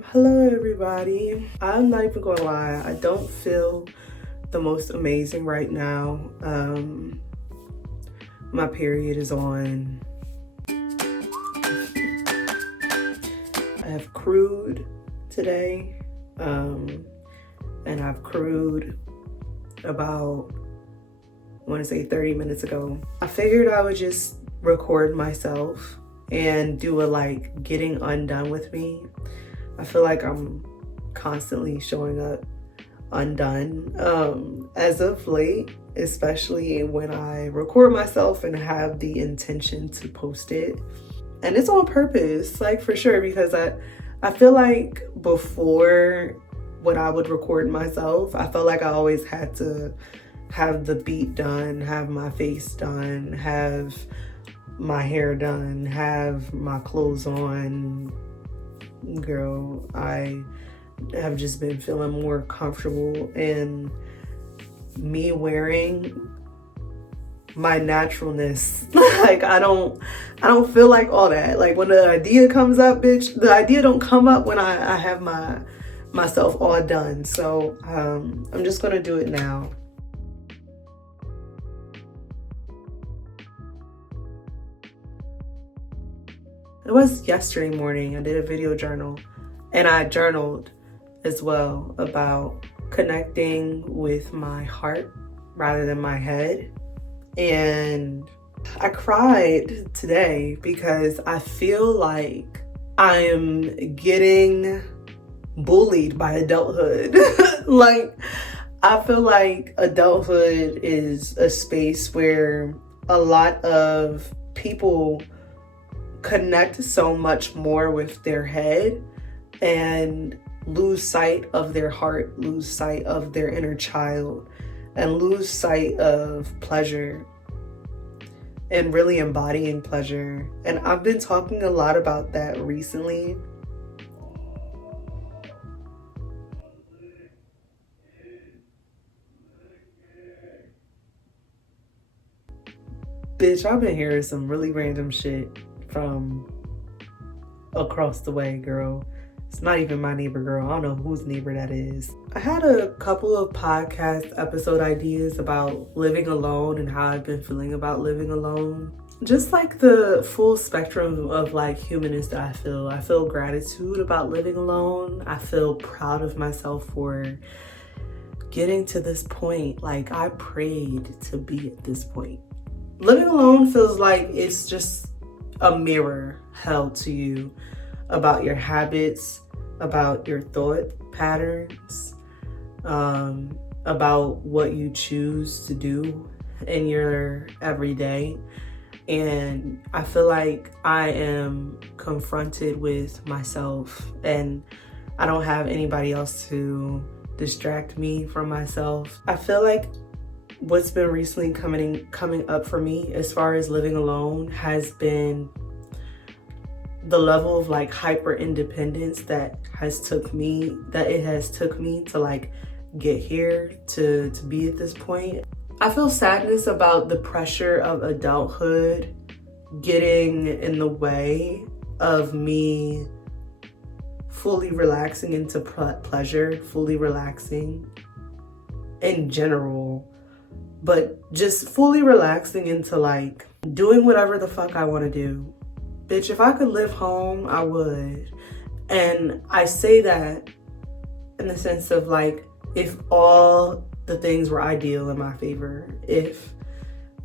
Hello everybody. I'm not even gonna lie, I don't feel the most amazing right now. My period is on. I have crude today, and I've crude about, I want to say 30 minutes ago. I figured I would just record myself and do a like getting undone with me. I feel like I'm constantly showing up undone as of late, especially when I record myself and have the intention to post it. And it's on purpose, like for sure, because I feel like before, when I would record myself, I felt like I always had to have the beat done, have my face done, have my hair done, have my clothes on. Girl, I have just been feeling more comfortable in me wearing my naturalness. Like I don't feel like all that. Like when the idea comes up, bitch, the idea don't come up when I have myself all done. So I'm just gonna do it now. It was yesterday morning. I did a video journal and I journaled as well about connecting with my heart rather than my head. And I cried today because I feel like I am getting bullied by adulthood. Like, I feel like adulthood is a space where a lot of people connect so much more with their head and lose sight of their heart, lose sight of their inner child, and lose sight of pleasure and really embodying pleasure. And I've been talking a lot about that recently. Bitch, I've been hearing some really random shit from across the way, girl. It's not even my neighbor, girl. I don't know whose neighbor that is. I had a couple of podcast episode ideas about living alone and how I've been feeling about living alone. Just like the full spectrum of like humanness that I feel. I feel gratitude about living alone. I feel proud of myself for getting to this point. Like I prayed to be at this point. Living alone feels like it's just a mirror held to you about your habits, about your thought patterns, about what you choose to do in your everyday. And I feel like I am confronted with myself and I don't have anybody else to distract me from myself. I feel like what's been recently coming up for me as far as living alone has been the level of like hyper independence that it has took me to like get here to be at this point. I feel sadness about the pressure of adulthood getting in the way of me fully relaxing into pleasure, fully relaxing in general, but just fully relaxing into like doing whatever the fuck I want to do. Bitch, if I could live home, I would. And I say that in the sense of like, if all the things were ideal in my favor, if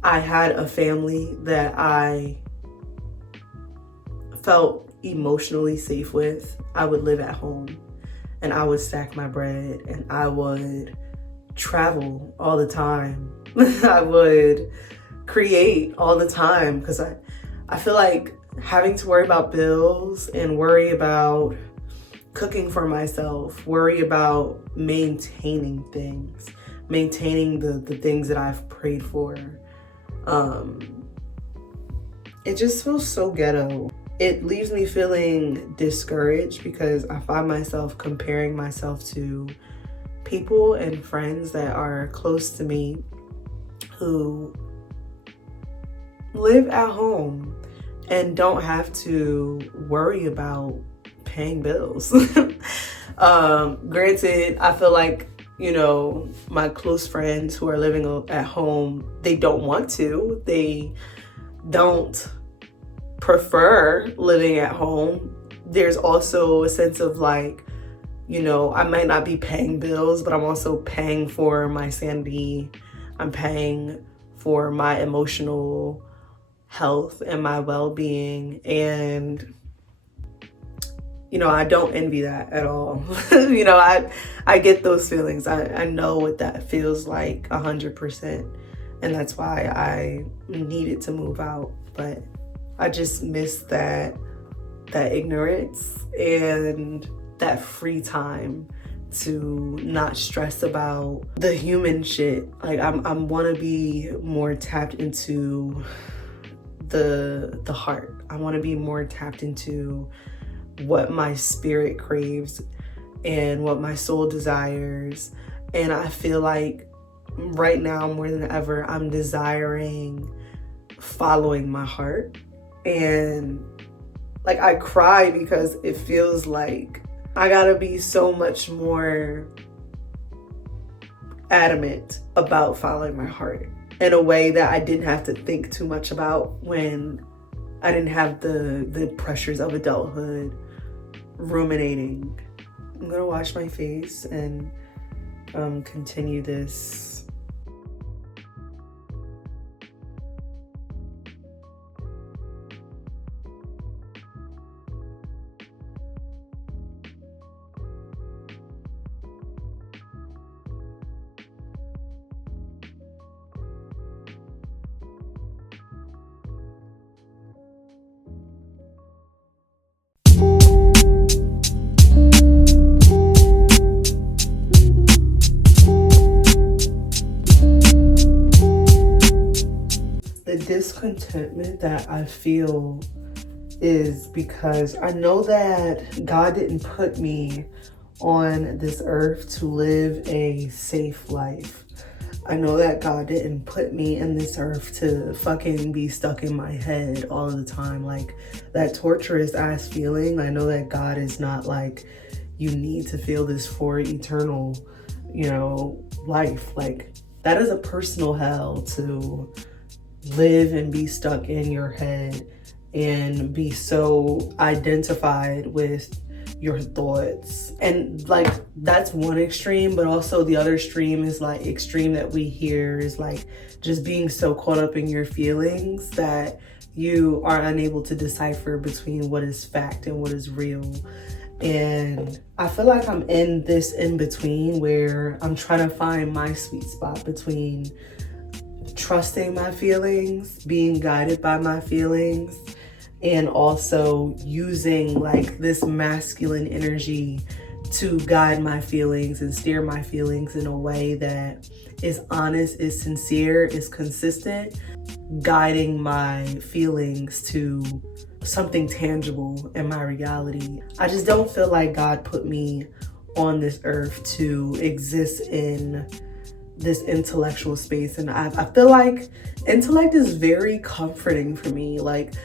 I had a family that I felt emotionally safe with, I would live at home and I would stack my bread and I would travel all the time. I would create all the time because I feel like having to worry about bills and worry about cooking for myself, worry about maintaining things, maintaining the things that I've prayed for. It just feels so ghetto. It leaves me feeling discouraged because I find myself comparing myself to people and friends that are close to me who live at home and don't have to worry about paying bills. Granted, I feel like, you know, my close friends who are living at home, they don't want to. They don't prefer living at home. There's also a sense of like, you know, I might not be paying bills, but I'm also paying for my sanity. I'm paying for my emotional health and my well-being. And, you know, I don't envy that at all. You know, I get those feelings. I know what that feels like 100%. And that's why I needed to move out. But I just miss that ignorance and that free time to not stress about the human shit. Like I want to be more tapped into the heart. I want to be more tapped into what my spirit craves and what my soul desires. And I feel like right now more than ever, I'm desiring following my heart. And like I cry because it feels like I gotta be so much more adamant about following my heart in a way that I didn't have to think too much about when I didn't have the pressures of adulthood ruminating. I'm gonna wash my face and continue this. Discontentment that I feel is because I know that God didn't put me on this earth to live a safe life. I know that God didn't put me in this earth to fucking be stuck in my head all the time. Like that torturous ass feeling. I know that God is not like, you need to feel this for eternal, you know, life. Like that is a personal hell to live and be stuck in your head and be so identified with your thoughts. And like that's one extreme, but also the other extreme that we hear is like just being so caught up in your feelings that you are unable to decipher between what is fact and what is real. And I feel like I'm in this in between where I'm trying to find my sweet spot between trusting my feelings, being guided by my feelings, and also using like this masculine energy to guide my feelings and steer my feelings in a way that is honest, is sincere, is consistent, guiding my feelings to something tangible in my reality. I just don't feel like God put me on this earth to exist in this intellectual space. And I feel like intellect is very comforting for me. Like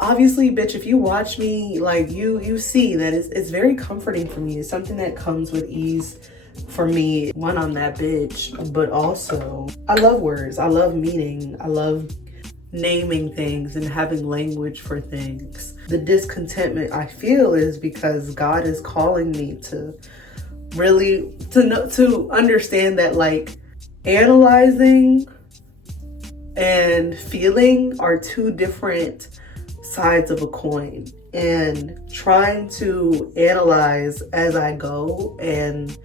obviously, bitch, if you watch me, like you see that it's very comforting for me. It's something that comes with ease for me when I'm that bitch. But also I love words, I love meaning, I love naming things and having language for things. The discontentment I feel is because God is calling me to really to understand that like analyzing and feeling are two different sides of a coin, and trying to analyze as I go and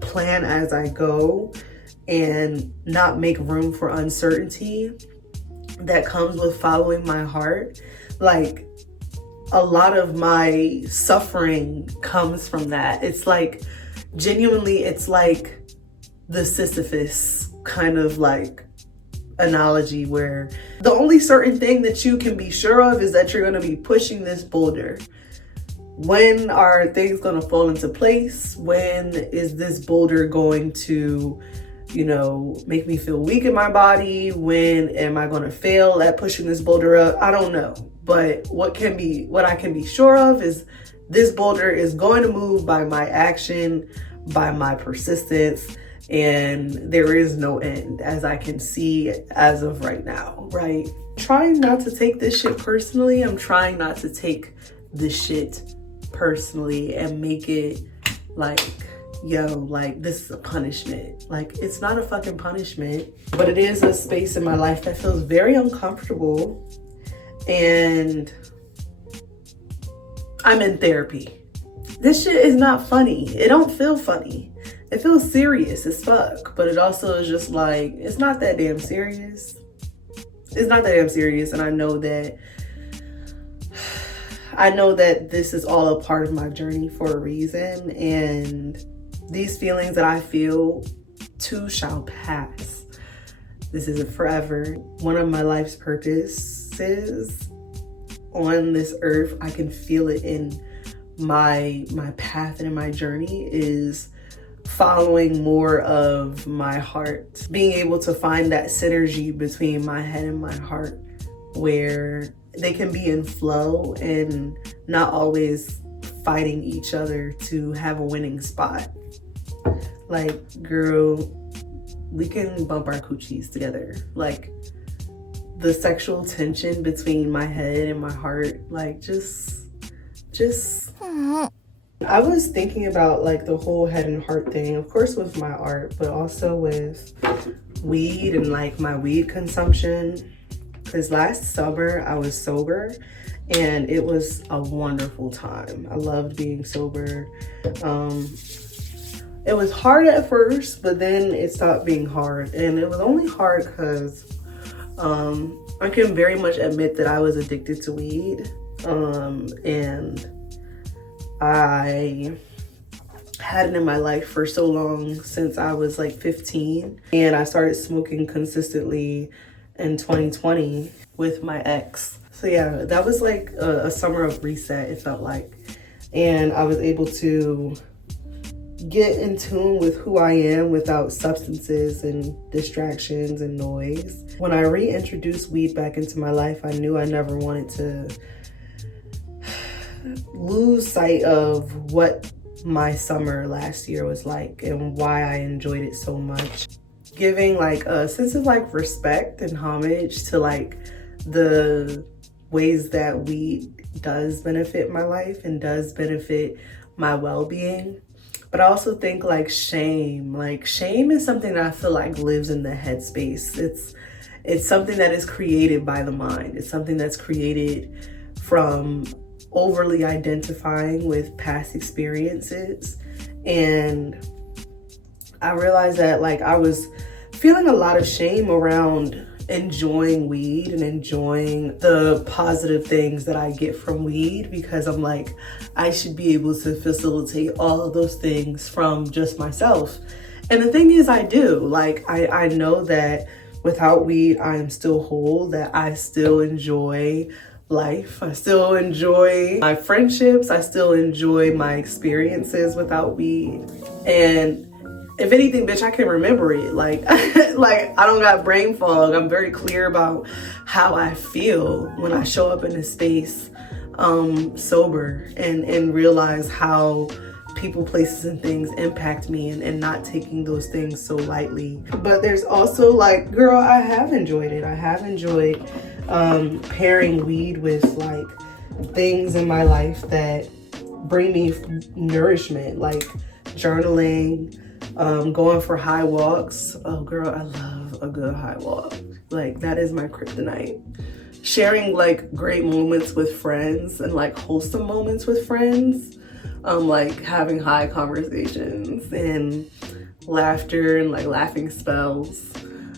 plan as I go and not make room for uncertainty that comes with following my heart. Like a lot of my suffering comes from that. It's like genuinely, it's like the Sisyphus kind of like analogy where the only certain thing that you can be sure of is that you're going to be pushing this boulder. When are things going to fall into place? When is this boulder going to, you know, make me feel weak in my body? When am I going to fail at pushing this boulder up? I don't know. But what I can be sure of is this boulder is going to move by my action, by my persistence, and there is no end, as I can see as of right now, right? Trying not to take this shit personally. I'm trying not to take this shit personally and make it like, yo, like this is a punishment. Like, it's not a fucking punishment, but it is a space in my life that feels very uncomfortable, and I'm in therapy. This shit is not funny. It don't feel funny. It feels serious as fuck, but it also is just like, it's not that damn serious. It's not that damn serious, and I know that this is all a part of my journey for a reason, and these feelings that I feel too shall pass. This isn't forever. One of my life's purposes on this earth, I can feel it in my path and in my journey, is following more of my heart, being able to find that synergy between my head and my heart, where they can be in flow and not always fighting each other to have a winning spot. Like, girl, we can bump our coochies together. Like, the sexual tension between my head and my heart, like, just I was thinking about like the whole head and heart thing, of course with my art, but also with weed and like my weed consumption. Because last summer I was sober and it was a wonderful time. I loved being sober. It was hard at first, but then it stopped being hard. And it was only hard because I can very much admit that I was addicted to weed. And I had it in my life for so long, since I was like 15, and I started smoking consistently in 2020 with my ex. So yeah, that was like a summer of reset, it felt like, and I was able to get in tune with who I am without substances and distractions and noise. When I reintroduced weed back into my life, I knew I never wanted to lose sight of what my summer last year was like and why I enjoyed it so much. Giving like a sense of like respect and homage to like the ways that weed does benefit my life and does benefit my well-being. But I also think like shame is something that I feel like lives in the headspace. It's something that is created by the mind. It's something that's created from overly identifying with past experiences. And I realized that like I was feeling a lot of shame around enjoying weed and enjoying the positive things that I get from weed, because I'm like, I should be able to facilitate all of those things from just myself. And the thing is, I do. Like, I know that without weed, I am still whole, that I still enjoy life. I still enjoy my friendships. I still enjoy my experiences without weed. And if anything, bitch, I can remember it. Like, like I don't got brain fog. I'm very clear about how I feel when I show up in a space sober, and realize how people, places, and things impact me, and not taking those things so lightly. But there's also like, girl, I have enjoyed it. I have enjoyed pairing weed with like things in my life that bring me nourishment, like journaling, going for high walks. Oh girl, I love a good high walk. Like, that is my kryptonite. Sharing like great moments with friends and like wholesome moments with friends. Like having high conversations and laughter and like laughing spells.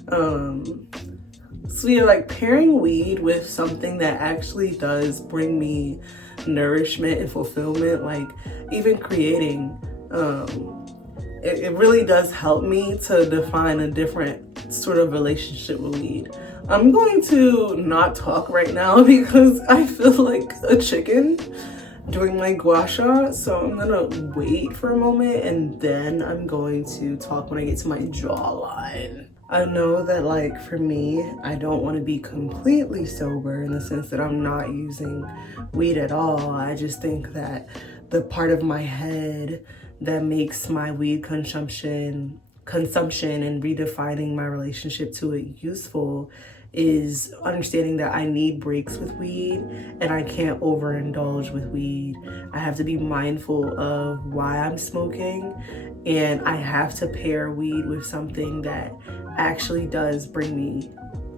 So yeah, like pairing weed with something that actually does bring me nourishment and fulfillment, like even creating, it really does help me to define a different sort of relationship with weed. I'm going to not talk right now because I feel like a chicken doing my gua sha, so I'm gonna wait for a moment and then I'm going to talk when I get to my jawline. I know that like for me, I don't want to be completely sober in the sense that I'm not using weed at all. I just think that the part of my head that makes my weed consumption and redefining my relationship to it useful is understanding that I need breaks with weed and I can't overindulge with weed. I have to be mindful of why I'm smoking, and I have to pair weed with something that actually does bring me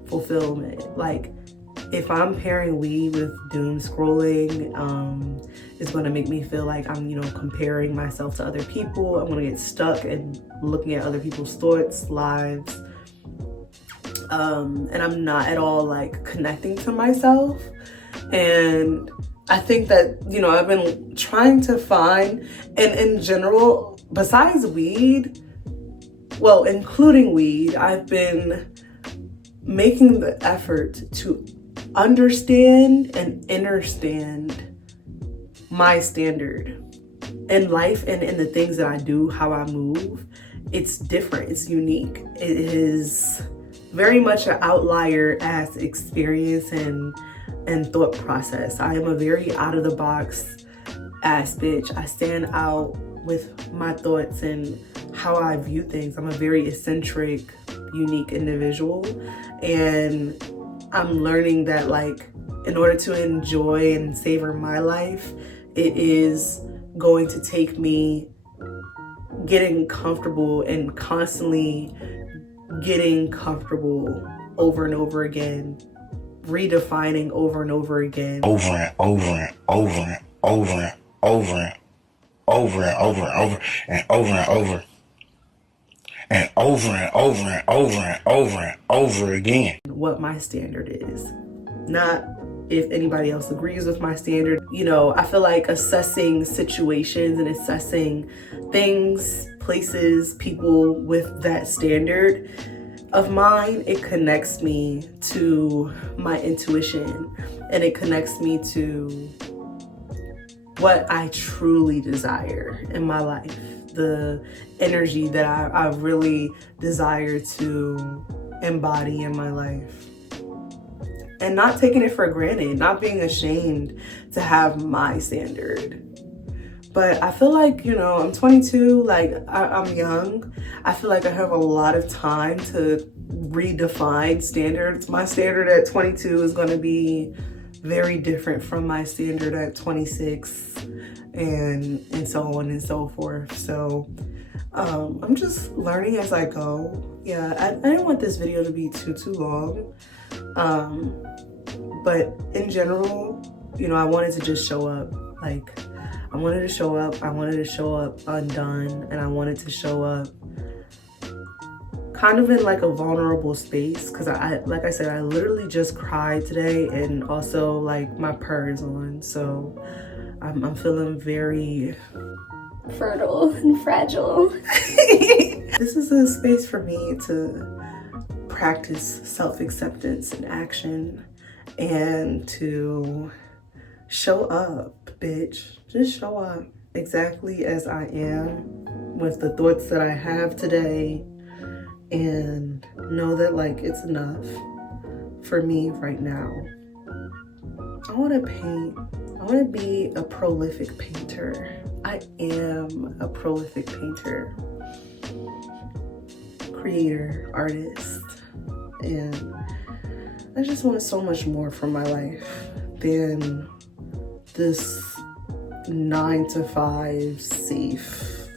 fulfillment. Like, if I'm pairing weed with doom scrolling, it's gonna make me feel like I'm, comparing myself to other people. I'm gonna get stuck and looking at other people's thoughts, lives. And I'm not at all like connecting to myself. And I think that, I've been trying to find, and in general, besides weed, well, including weed, I've been making the effort to understand and understand my standard in life and in the things that I do, how I move. It's different, it's unique. It is very much an outlier as experience and thought process. I am a very out of the box ass bitch. I stand out with my thoughts and how I view things. I'm a very eccentric, unique individual, and I'm learning that, like, in order to enjoy and savor my life, it is going to take me getting comfortable and constantly getting comfortable over and over again, redefining over and over again. Over and over and over and over and over and over and over and over and over and over and over and over and over and over and over again. What my standard is, not if anybody else agrees with my standard. I feel like assessing situations and assessing things, places, people with that standard of mine, it connects me to my intuition, and it connects me to what I truly desire in my life, the energy that I really desire to embody in my life. And not taking it for granted, not being ashamed to have my standard. But I feel like, I'm 22, like I'm young. I feel like I have a lot of time to redefine standards. My standard at 22 is gonna be very different from my standard at 26 and so on and so forth. So I'm just learning as I go. Yeah, I didn't want this video to be too long. But in general, I wanted to just show up. Like, I wanted to show up undone, and I wanted to show up kind of in like a vulnerable space, because like I said, I literally just cried today, and also like my purr is on, so I'm feeling very fertile and fragile. This is a space for me to practice self-acceptance and action, and to show up, bitch. Just show up exactly as I am, with the thoughts that I have today, and know that, like, it's enough for me right now. I want to paint. I want to be a prolific painter. I am a prolific painter, creator, artist, and I just want so much more from my life than this 9-to-5 safe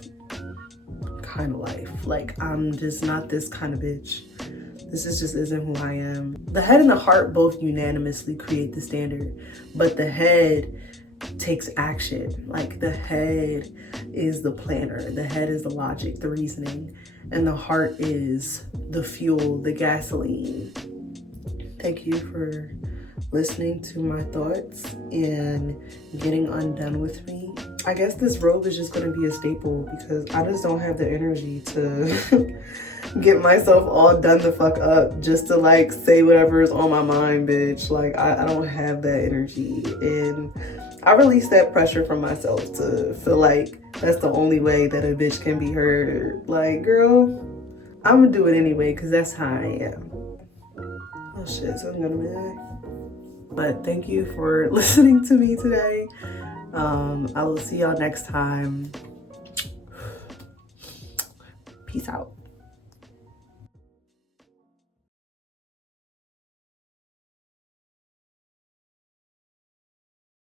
kind of life. Like, I'm just not this kind of bitch. This just isn't who I am. The head and the heart both unanimously create the standard, but the head takes action. Like, the head is the planner, the head is the logic, the reasoning, and the heart is the fuel, the gasoline. Thank you for listening to my thoughts and getting undone with me. I guess this robe is just gonna be a staple, because I just don't have the energy to get myself all done the fuck up just to like say whatever is on my mind, bitch. Like, I don't have that energy, and I release that pressure from myself to feel like that's the only way that a bitch can be heard. Like, girl, I'm gonna do it anyway, because that's how I am. Oh shit, so I'm gonna be like. But thank you for listening to me today. I will see y'all next time. Peace out.